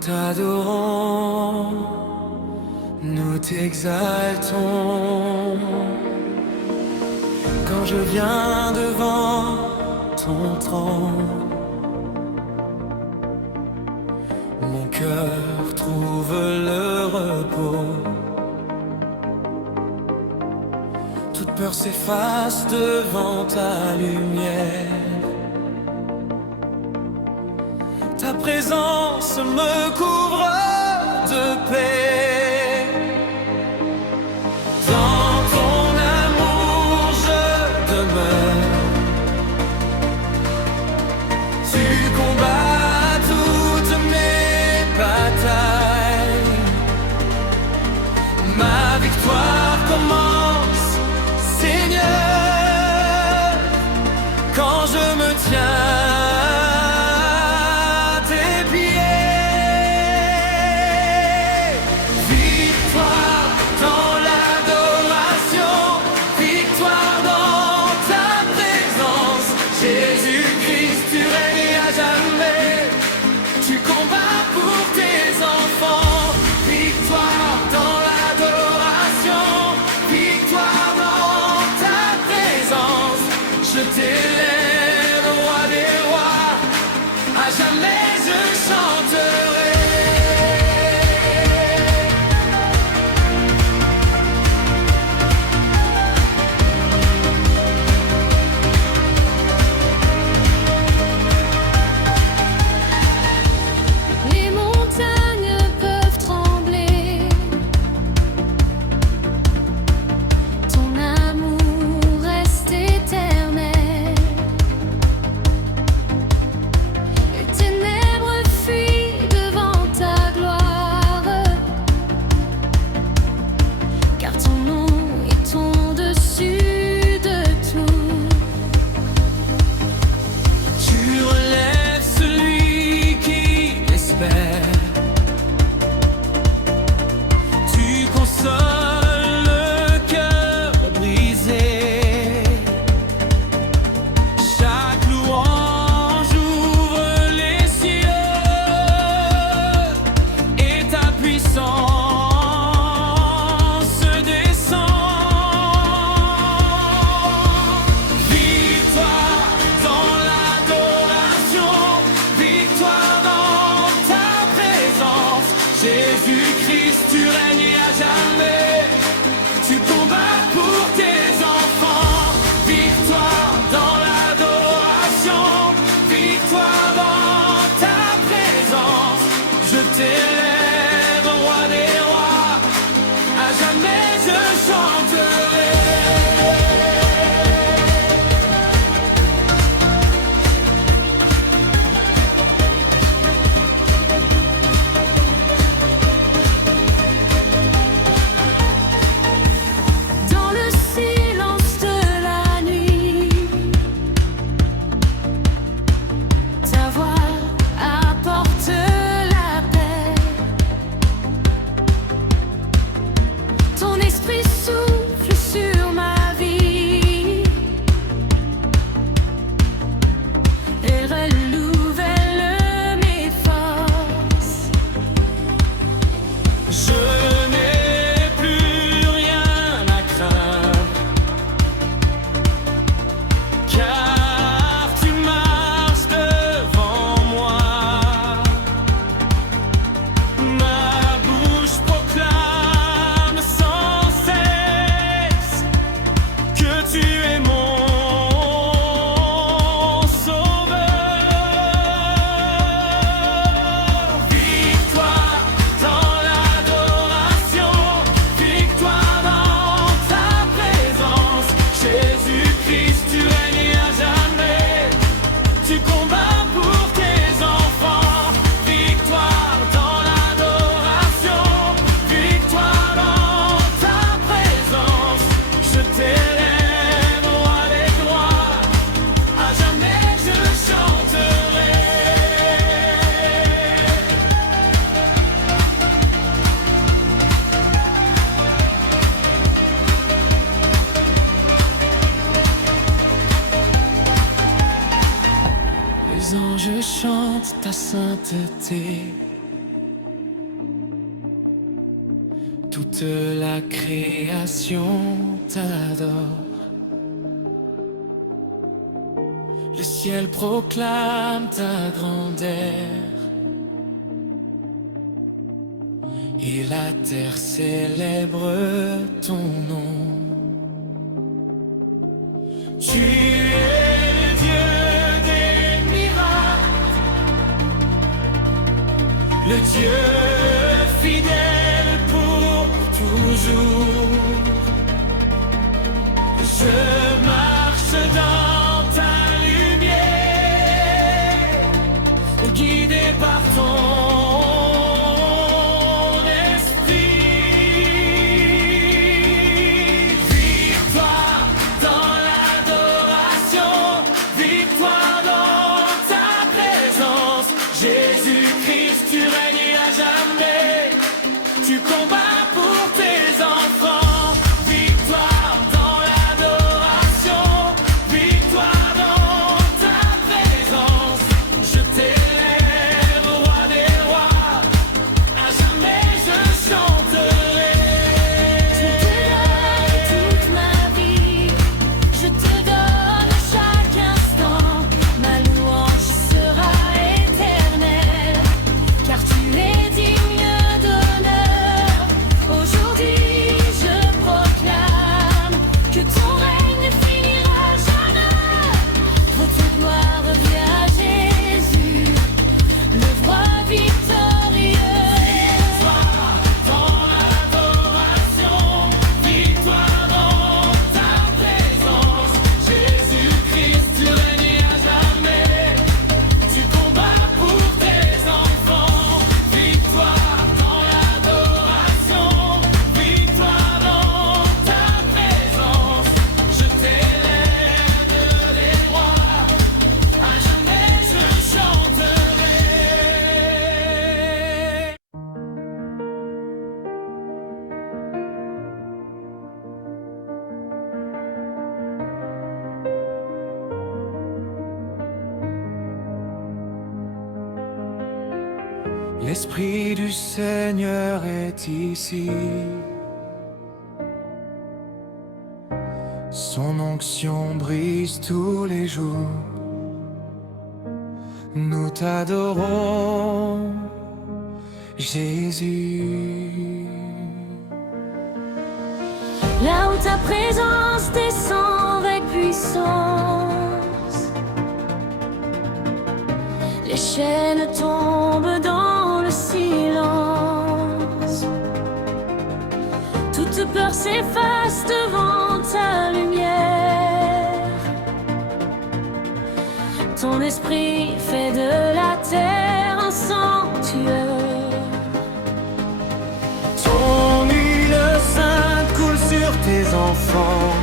t'adorons, nous t'exaltons. Quand je viens devant ton trône, mon cœur trouve le repos. Toute peur s'efface devant ta lumière. Ta présence me couvre de paix. Dans ton amour je demeure. Tu combats toutes mes batailles. Ma victoire commence, Seigneur, quand je me tiens. Les anges chantent ta sainteté, Toute la création t'adore. Le ciel proclame ta grandeur et la terre célèbre ton nom. Tu es le Dieu des miracles, le Dieu fidèle pour toujours. Je marche dans ta lumière, guidé par ton L'Esprit du Seigneur est ici. Son onction brise tous les jours. Nous t'adorons, Jésus. Là où ta présence descend avec puissance, les chaînes tombent dans le silence. Toute peur s'efface devant ta lumière. Ton esprit fait de la terre un sanctuaire. Ton huile sainte coule sur tes enfants.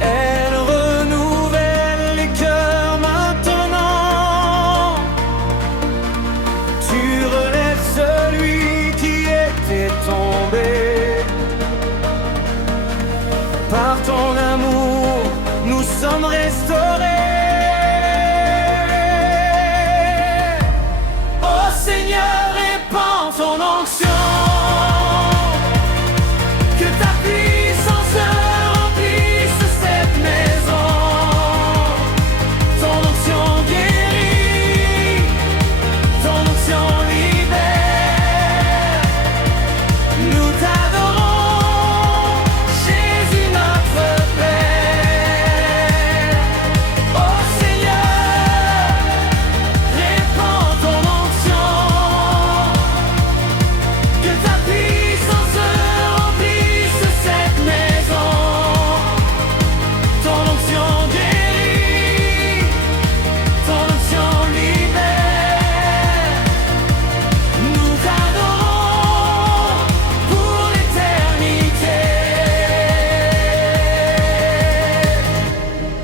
Elle renouvelle les cœurs maintenant. Tu relèves celui qui était tombé. Par ton amour, nous sommes restaurés. Ô Seigneur, répands ton onction. Que ta puissance remplisse cette maison. Ton onction guérit, ton onction libère. Nous t'adorons, Jésus notre Père. Ô Seigneur, répands ton onction. Que ta puissance remplisse cette maison. Ton onction guérit, ton onction libère. Nous t'adorons pour l'éternité.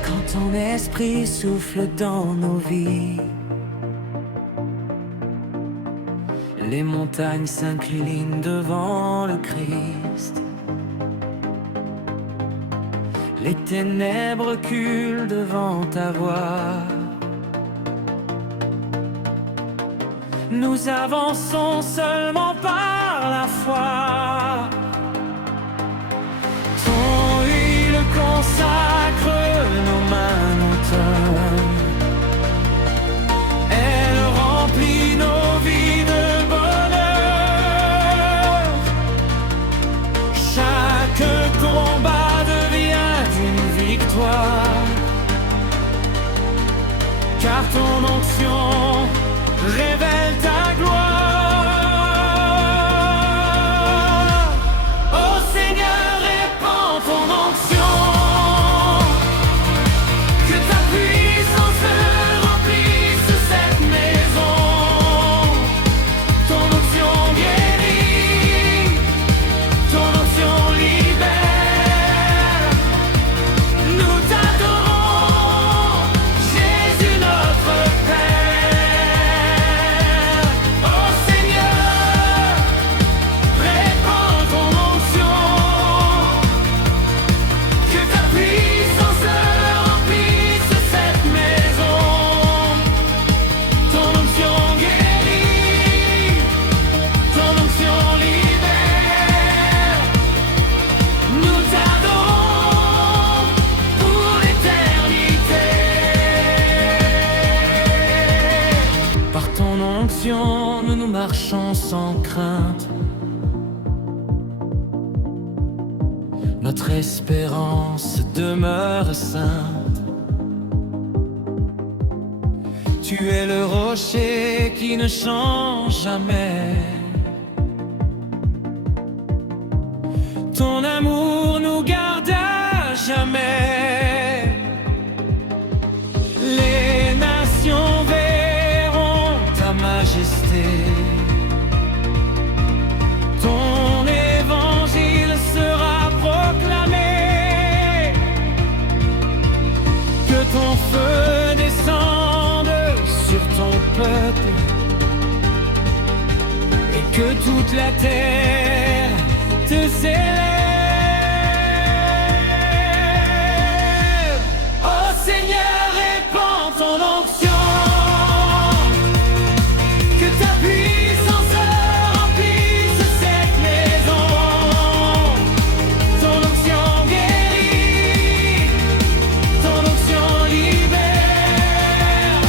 Quand ton esprit souffle dans nos vies, les montagnes s'inclinent devant le Christ. Les ténèbres reculent devant ta voix. Nous avançons seulement par la foi. Ton huile consacre nos mains, nous donne. Elle remplit nos vies de bonheur. Chaque combat devient une victoire. Car ton onction révèle ta gloire. Ô Seigneur, répands ton onction. Que ta puissance remplisse cette maison. Ton onction guérit, ton onction libère. Nous t'adorons, Jésus notre Père. Ô Seigneur, répands ton onction. Que ta puissance remplisse cette maison. Ton onction guérit, ton onction libère. Nous t'adorons pour l'éternité. Par ton onction, nous marchons sans crainte. Notre espérance demeure sainte. Tu es le rocher qui ne change jamais. Ton amour nous garde à jamais. Les nations verront ta majesté. Ton évangile sera proclamé. Que ton feu descende sur ton peuple et que toute la terre te célèbre. Ô Seigneur, répands ton onction. Que ta puissance remplisse cette maison. Ton onction guérit, ton onction libère.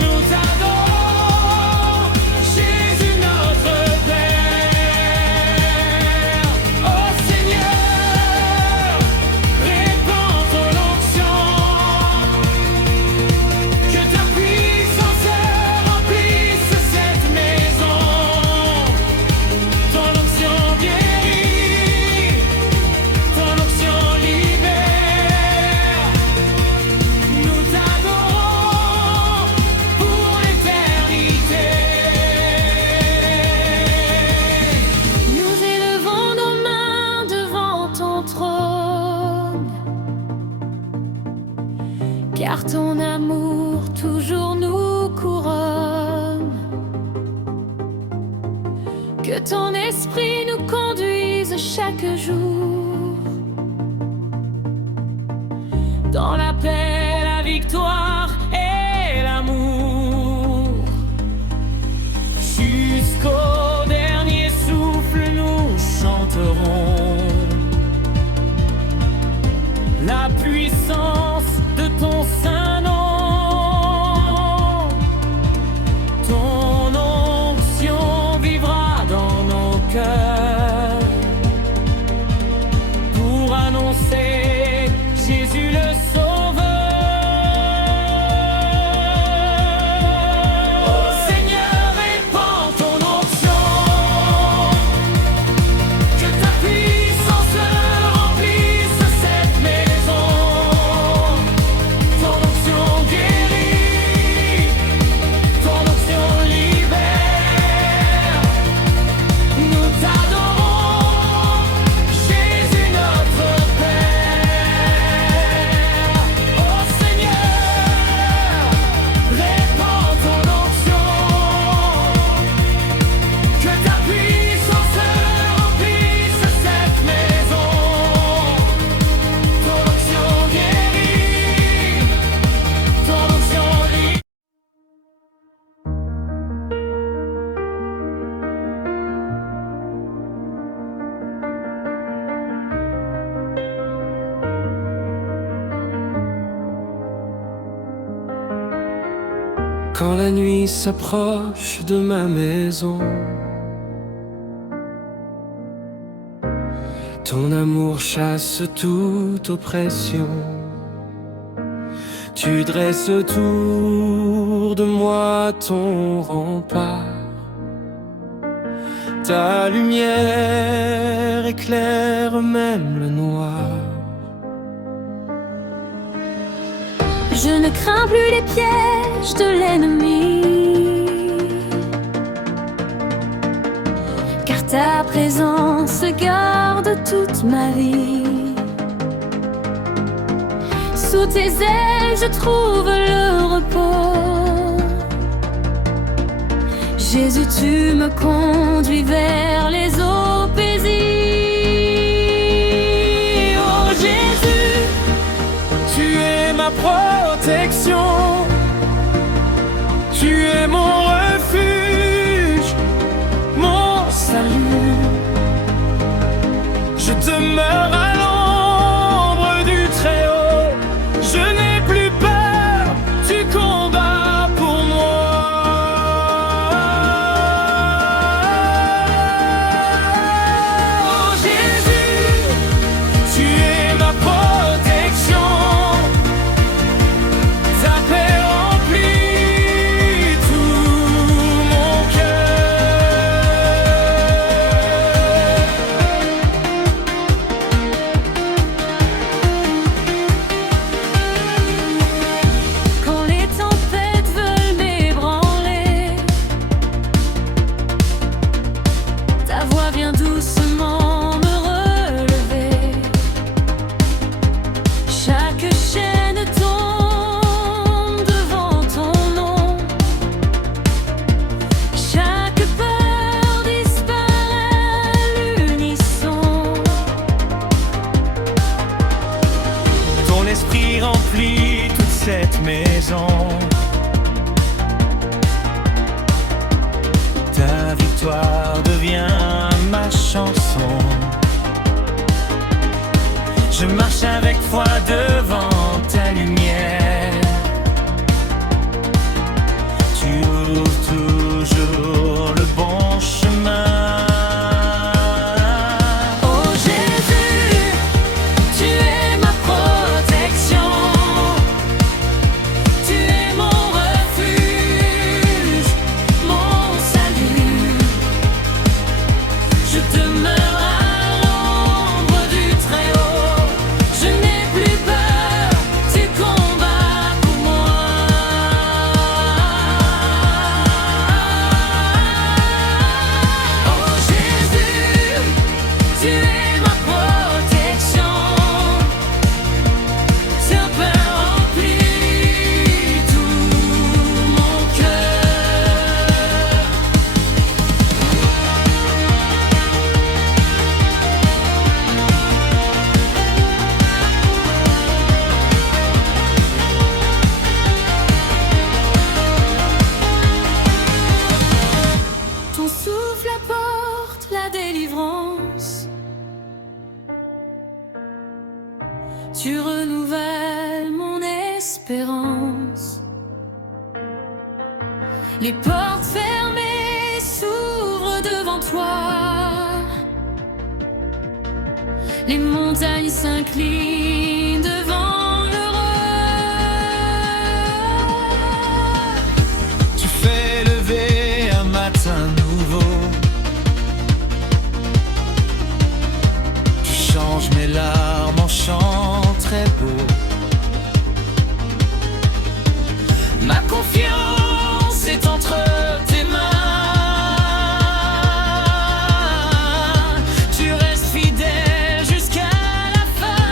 Nous t'adorons, Jésus notre Père. Ô Seigneur, répands ton onction. Que ta puissance remplisse cette maison. Ton onction guérit, ton onction libère. Nous t'adorons pour l'éternité. Nous élevons nos mains devant ton trône, car ton amour toujours nous couronne. Que ton esprit nous conduise chaque jour dans la paix, la victoire et l'amour. Jusqu'au dernier souffle, nous chanterons la puissance de ton saint nom. Ton onction vivra dans nos cœurs. Quand la nuit s'approche de ma maison, ton amour chasse toute oppression. Tu dresses autour de moi ton rempart. Ta lumière éclaire même le noir. Je ne crains plus les pièges de l'ennemi, car ta présence garde toute ma vie. Sous tes ailes je trouve le repos. Jésus, tu me conduis vers les eaux paisibles. Oh Jésus, tu es ma protection, tu es mon refuge, mon salut. Je demeure à l'ombre du Très-Haut. Je n'ai plus peur, tu combats pour moi. Oh Jésus, tu es ma protection. Ta paix remplit tout mon cœur. Quand les tempêtes veulent m'ébranler, ta voix vient doucement me relever. Chaque chaîne tombe devant ton nom. Chaque peur disparaît à l'unisson. Ton esprit remplit toute cette maison. Ta victoire devient ma chanson. Je marche avec foi devant ta lumière. Tu ouvres toujours le bon chemin. Oh Jésus, tu es ma protection, tu es mon refuge, mon salut. Je demeure à l'ombre du Très-Haut. Je n'ai plus peur, tu combats pour moi. Oh Jésus, tu es ma protection. Ta paix remplit tout mon cœur. Ton souffle apporte la délivrance. Tu renouvelles mon espérance. Les portes fermées s'ouvrent devant toi. Les montagnes s'inclinent devant le roi. Tu fais lever un matin nouveau. Tu changes mes larmes en chant très beau. Ma confiance est entre tes mains. Tu restes fidèle jusqu'à la fin.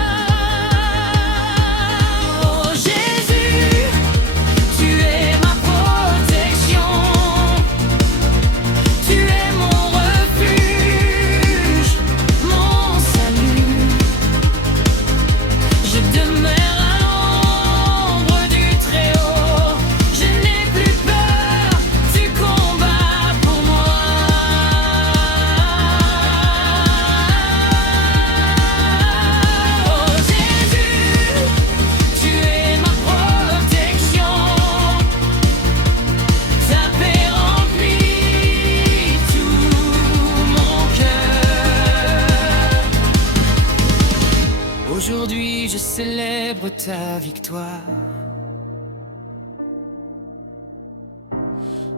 célèbre ta victoire.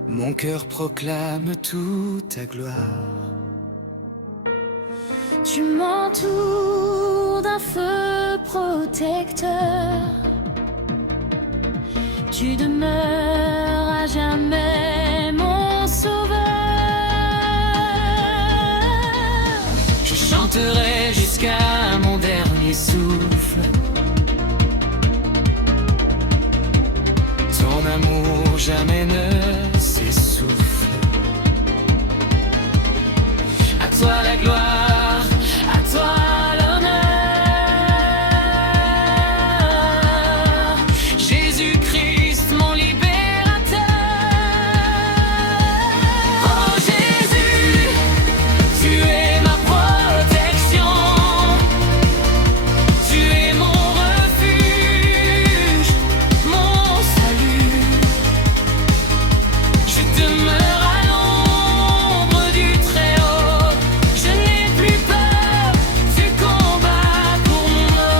Mon cœur proclame toute ta gloire. Tu m'entoures d'un feu protecteur. Tu demeures à jamais mon sauveur. Je chanterai jusqu'à mon dernier souffle ton amour jamais ne s'essouffle. À toi la gloire, à toi l'honneur, Jésus-Christ mon libérateur. Oh Jésus, tu es ma protection, tu es mon refuge, mon salut. Je demeure à l'ombre du Très-Haut, je n'ai plus peur, tu combats pour moi.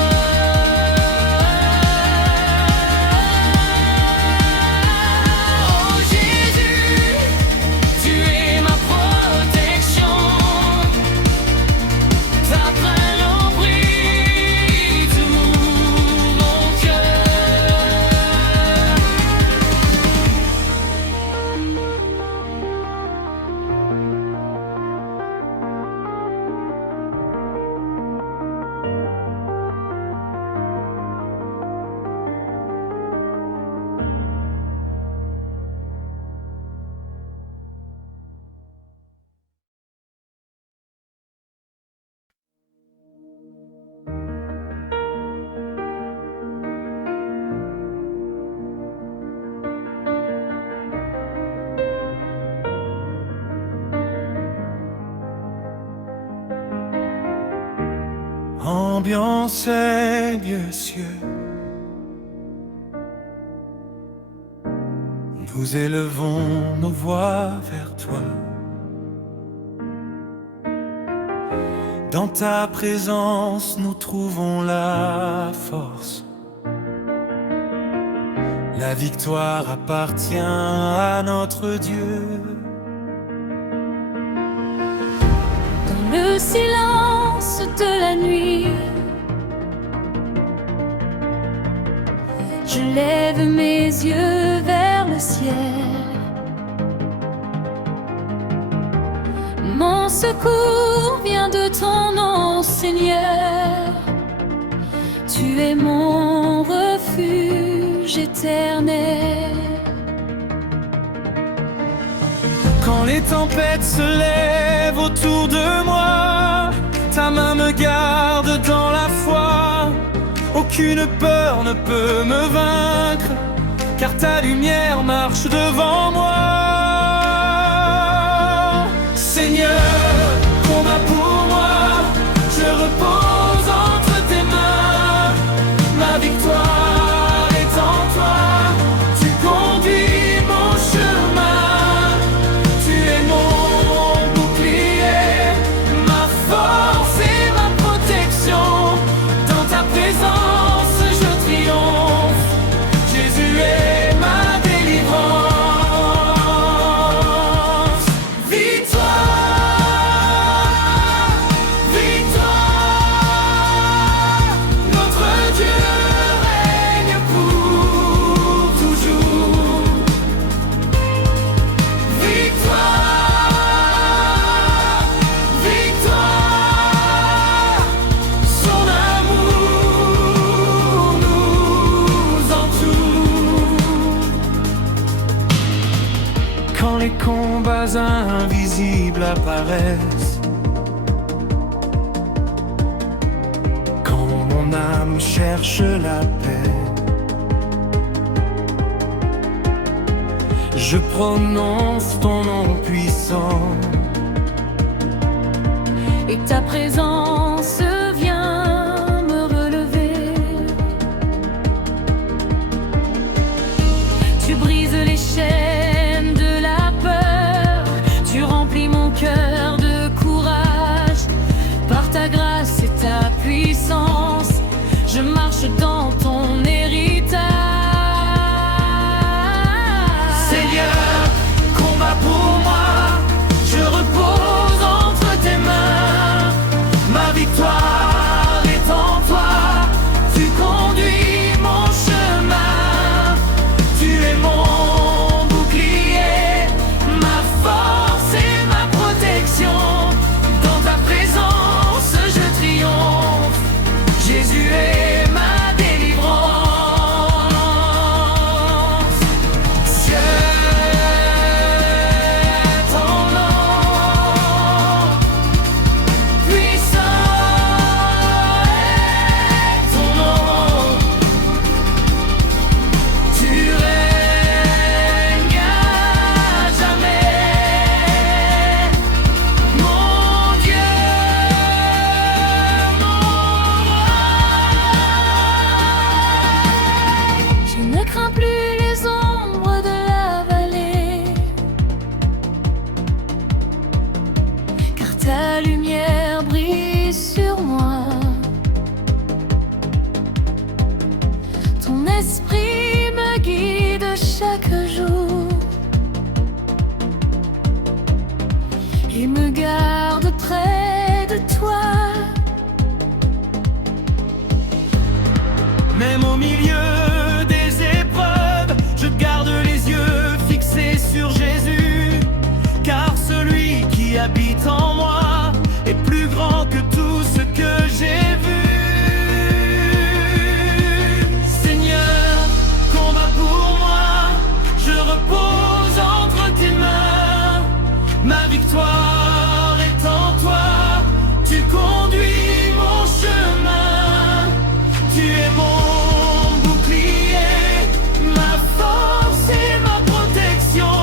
Oh Jésus, tu es ma protection, ta main l'emprise de mon cœur. Ambiance lieux cieux, nous élevons nos voix vers toi. Dans ta présence, nous trouvons la force. La victoire appartient à notre Dieu. Dans le silence de la nuit, je lève mes yeux vers le ciel. Mon secours vient de ton nom, Seigneur. Tu es mon refuge éternel. Quand les tempêtes se lèvent autour de moi, ta main me garde dans la foi. Aucune peur ne peut me vaincre, car ta lumière marche devant moi. Seigneur, combat pour moi, je repose entre tes mains. Ma victoire est en toi, tu conduis mon chemin. Tu es mon bouclier, ma force et ma protection. Dans ta présence je triomphe, Jésus est ma délivrance. Victoire, victoire, notre Dieu règne pour toujours. Victoire, victoire, son amour nous entoure. Quand les combats invisibles apparaissent, quand mon âme cherche la paix, je prononce ton nom puissant. Et ta présence vient me relever. Tu brises les chaînes de la peur, tu remplis mon cœur de courage. Par ta grâce et ta puissance, je marche dans ton qui me garde près de toi. Même au milieu des épreuves, je garde les yeux fixés sur Jésus, car celui qui habite en moi est plus grand que tout ce que j'ai vu. Seigneur, combat pour moi, je repose entre tes mains. Ma victoire est en toi, tu conduis mon chemin. Tu es mon bouclier, ma force et ma protection.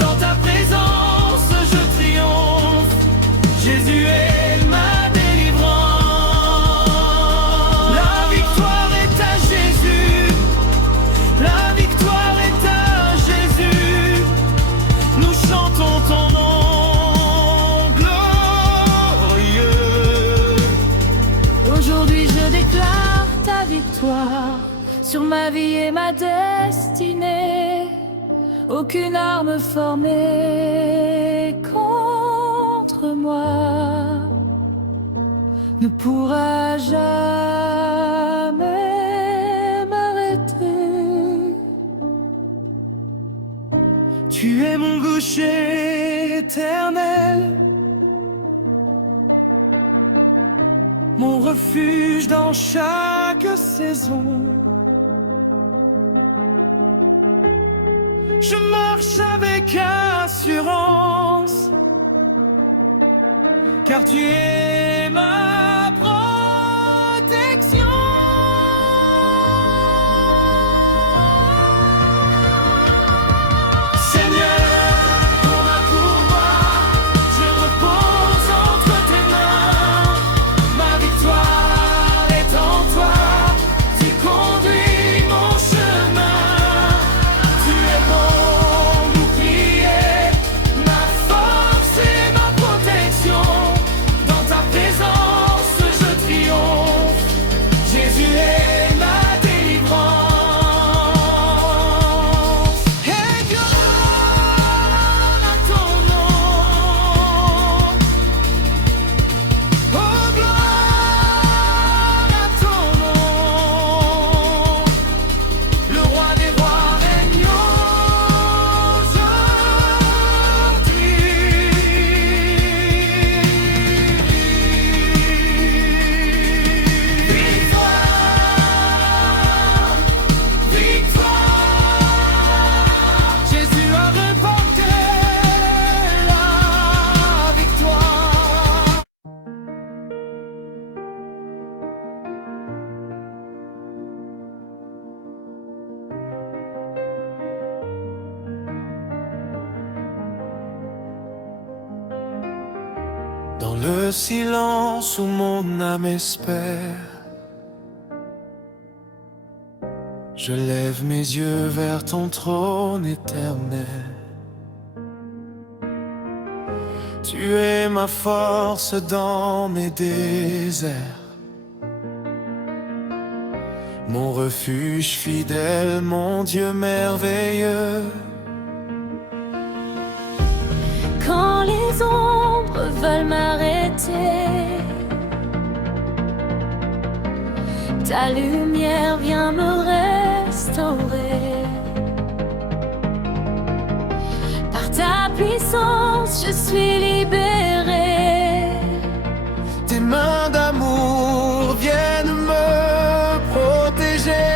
Dans ta présence, je triomphe. Jésus est ma délivrance. La victoire est à Jésus. La victoire est à Jésus. Nous chantons ton nom glorieux. Aujourd'hui je déclare ta victoire sur ma vie et ma destinée. Aucune arme formée contre moi ne pourra jamais m'arrêter. Tu es mon boucher éternel, mon refuge dans chaque saison. Je marche avec assurance, car tu es ma protection. Seigneur, combat pour moi, je repose entre tes mains. Ma victoire est en toi, tu conduis mon chemin. Tu es mon bouclier, ma force et ma protection. Dans ta présence, je triomphe. Jésus est ma délivrance. Et gloire à ton nom. Oh, gloire à ton nom. Le roi des rois règne aujourd'hui. Victoire, victoire. Jésus a remporté la victoire. Dans le silence où mon âme espère, je lève mes yeux vers ton trône éternel. Tu es ma force dans mes déserts, mon refuge fidèle, mon Dieu merveilleux. Quand les ombres veulent m'arrêter, ta lumière vient me restaurer. Par ta puissance, je suis libéré. Tes mains d'amour viennent me protéger.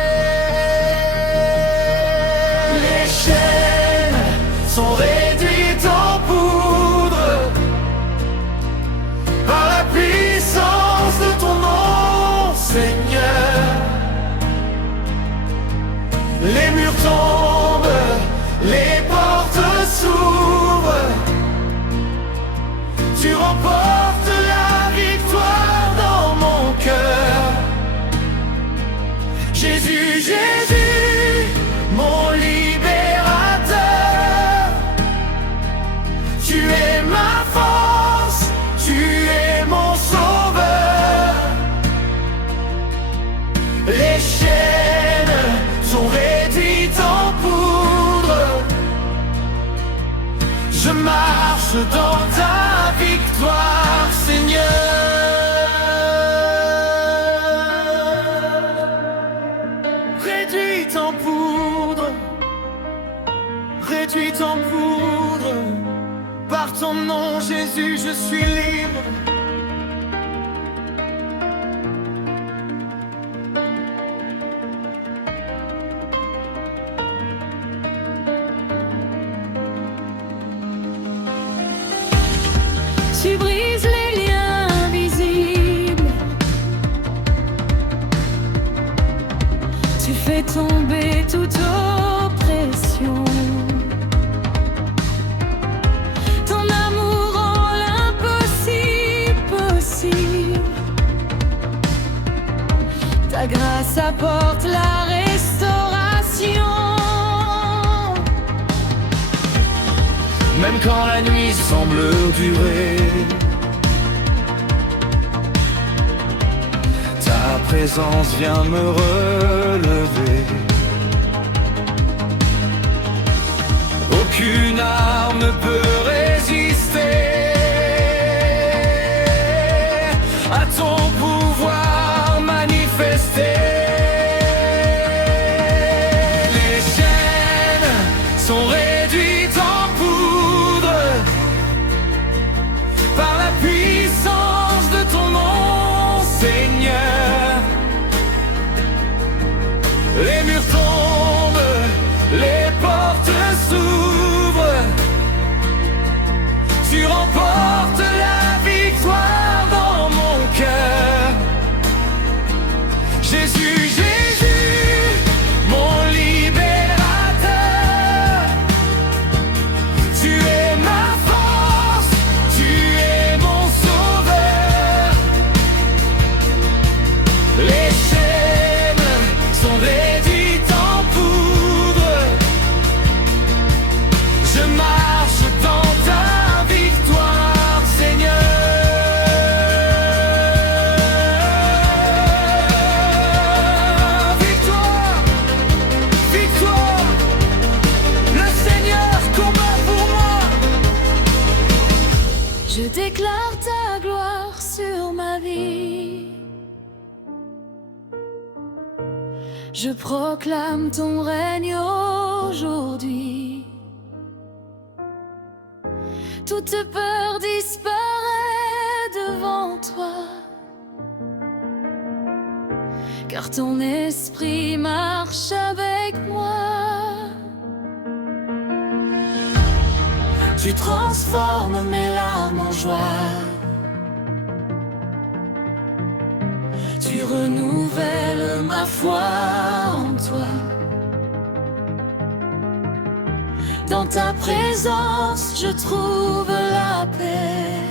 Les chaînes sont réduites en poudre par la puissance de ton nom, Seigneur. Les murs tombent, les portes s'ouvrent. Tu remportes la victoire dans mon cœur. Jésus, Jésus, mon libérateur. Tu es ma force, tu es mon sauveur. Les chaînes sont réduites en poudre. Je marche dans ta victoire, Seigneur. Réduite en poudre, réduite en poudre. Par ton nom, Jésus, je suis libre. Tu brises les liens invisibles. Tu fais tomber toute oppression. Ton amour rend l'impossible possible. Ta grâce apporte la restauration. Même quand la nuit semble durer, ta présence vient me relever. Aucune arme ne peut résister à ton pouvoir manifesté. Les chaînes sont réduites en poudre par la puissance de ton nom, Seigneur. Les murs tombent, les portes s'ouvrent. Tu remportes la victoire dans mon cœur. Jésus, Jésus, mon libérateur. Tu es ma force, tu es mon sauveur. Les chaînes sont réduites en poudre. Je marche dans ta victoire, Seigneur. Victoire, victoire. Le Seigneur combat pour moi. Je déclare ta gloire sur ma vie. Je proclame ton règne aujourd'hui. Toute peur disparaît devant toi, car ton esprit marche avec moi. Tu transformes mes larmes en joie. Tu renouvelles ma foi en toi. Dans ta présence, je trouve la paix.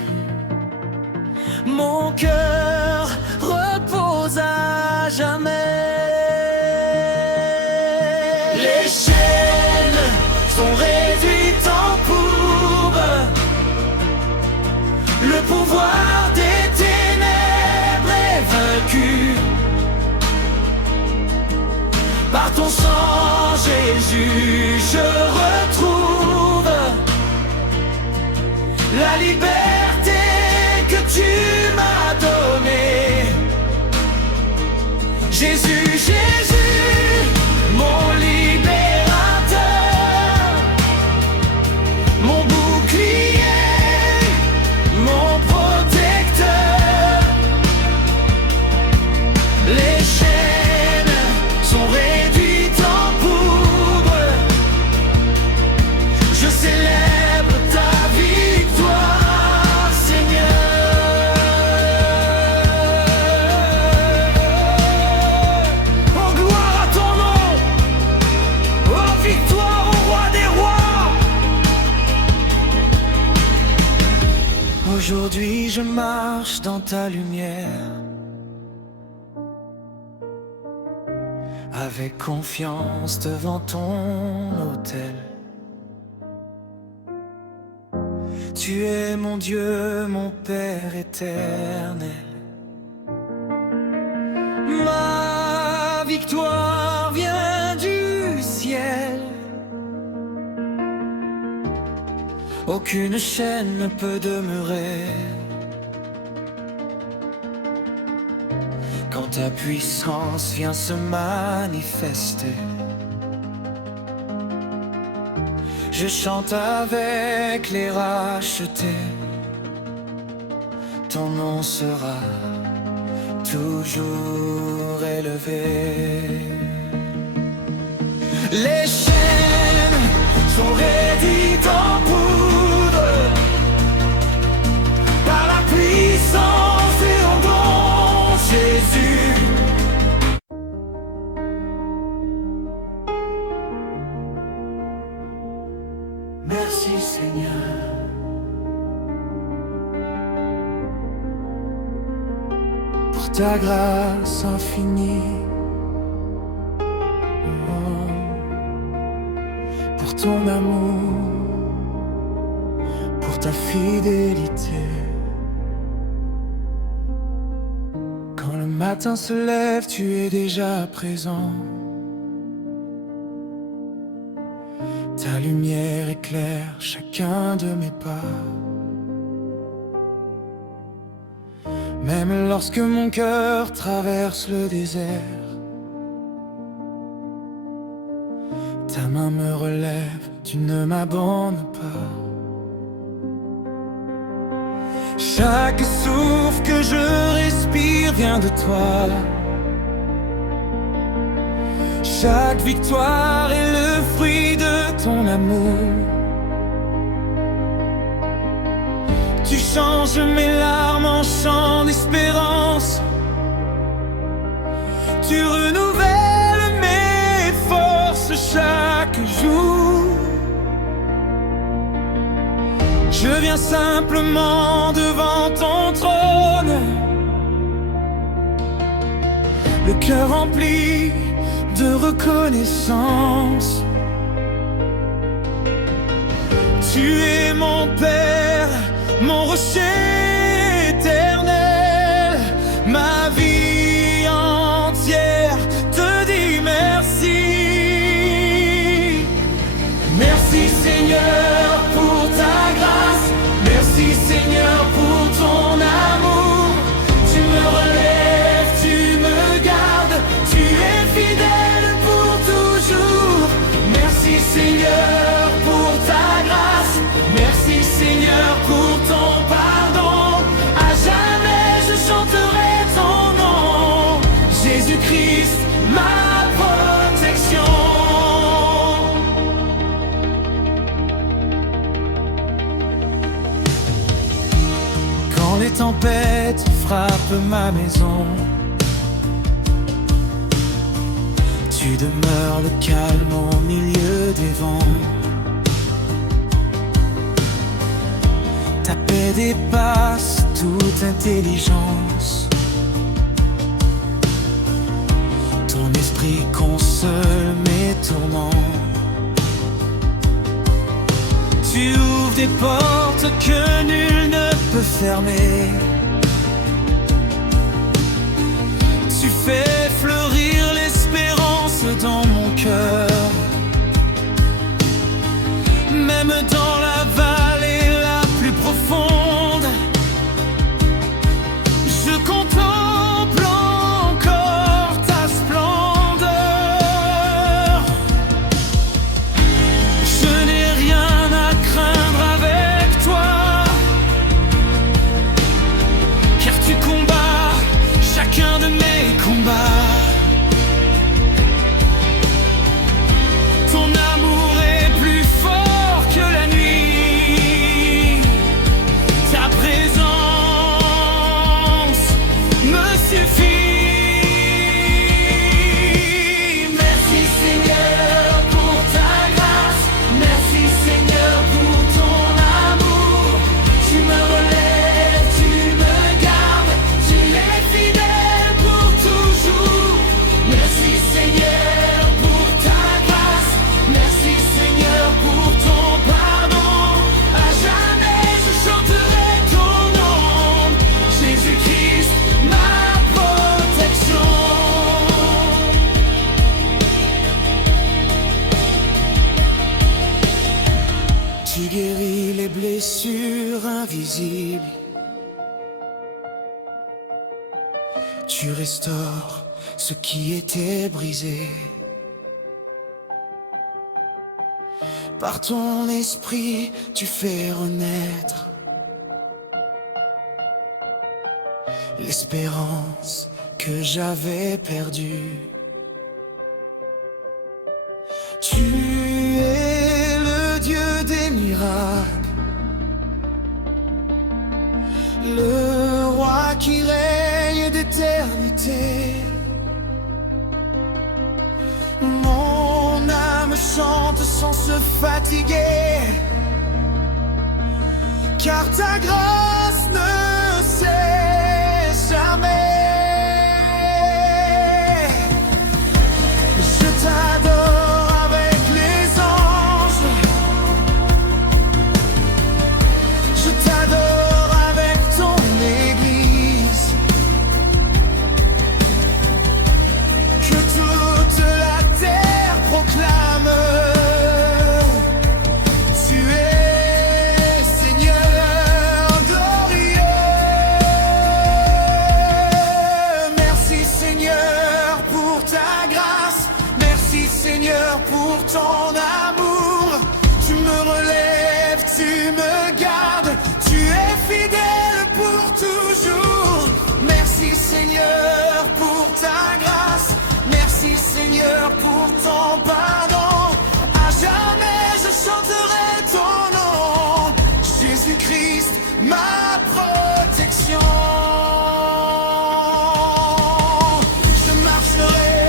Mon cœur repose à jamais. Les chaînes sont réduites en poudre. Le pouvoir des ténèbres est vaincu. Par ton sang, Jésus, je retrouve la liberté que tu m'as donnée. Jésus, Jésus, mon libérateur, mon bouclier, mon protecteur. Les chaînes sont réduites en poudre. Je célèbre ta victoire, Seigneur. Oh, gloire à ton nom. Oh, victoire au roi des rois. Aujourd'hui je marche dans ta lumière, avec confiance devant ton autel. Tu es mon Dieu, mon Père éternel. Ma victoire vient du ciel. aucune chaîne ne peut demeurer. Quand ta puissance vient se manifester, je chante avec les rachetés. Ton nom sera toujours élevé. Les chaînes sont réduites en poudre par la puissance et en don Jésus. Merci Seigneur. Pour ta grâce infinie, pour ton amour, pour ta fidélité. Quand le matin se lève, tu es déjà présent. Ta lumière éclaire chacun de mes pas. Même lorsque mon cœur traverse le désert, ta main me relève, tu ne m'abandonnes pas. Chaque souffle que je respire vient de toi. Chaque victoire est le fruit de ton amour. Tu changes mes larmes en chants d'espérance. Tu renouvelles mes forces chaque jour. Je viens simplement devant ton trône, le cœur rempli de reconnaissance. Tu es mon Père, mon rocher éternel. Ma vie entière te dit merci. Merci Seigneur pour ta grâce. Merci Seigneur pour ton amour. Tu me relèves, tu me gardes. Tu es fidèle pour toujours. Merci Seigneur pour ta grâce. Merci Seigneur pour ton pardon. À jamais je chanterai ton nom. Jésus-Christ, ma protection. Quand les tempêtes frappent ma maison, tu demeures le calme au milieu des vents. Ta paix dépasse toute intelligence. Ton esprit console mes tourments. Tu ouvres des portes que nul ne peut fermer. Tu fais fleurir l'espérance dans mon cœur. Même dans la vallée la plus profonde, je contemple encore ta splendeur. Je n'ai rien à craindre avec toi, car tu combats chacun de mes combats. Ton amour est plus fort que la nuit. guéris les blessures invisibles. Tu restaures ce qui était brisé. Par ton esprit, tu fais renaître l'espérance que j'avais perdue. Tu es le Dieu des miracles, le roi qui règne d'éternité. Mon âme chante sans se fatiguer, car ta grâce ne cesse jamais. Je t'adore avec les anges, je t'adore avec ton église. Que toute la terre proclame: tu es Seigneur glorieux. Merci Seigneur pour ta grâce, merci Seigneur pour ton amour. Tu me relèves, tu me gardes, tu es fidèle pour toujours. Merci Seigneur pour ta grâce, merci Seigneur pour ton pardon. À jamais je chanterai ton nom, Jésus-Christ, ma protection. Je marcherai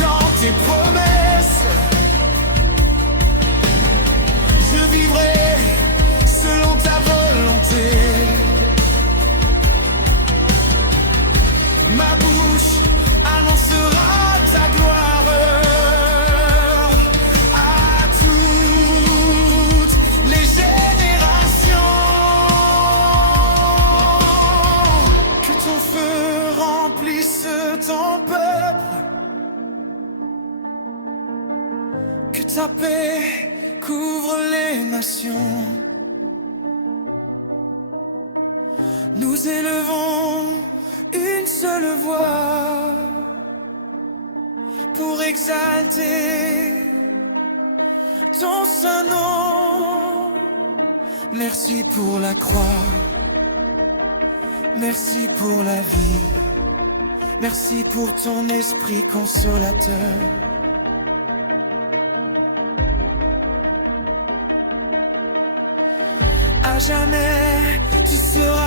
dans tes promesses, je vivrai selon ta volonté. Ma bouche annoncera ta gloire à toutes les générations. Que ton feu remplisse ton peuple, que ta paix couvre les nations. Nous élevons une seule voix pour exalter ton saint nom. Merci pour la croix, merci pour la vie, merci pour ton esprit consolateur. À jamais tu seras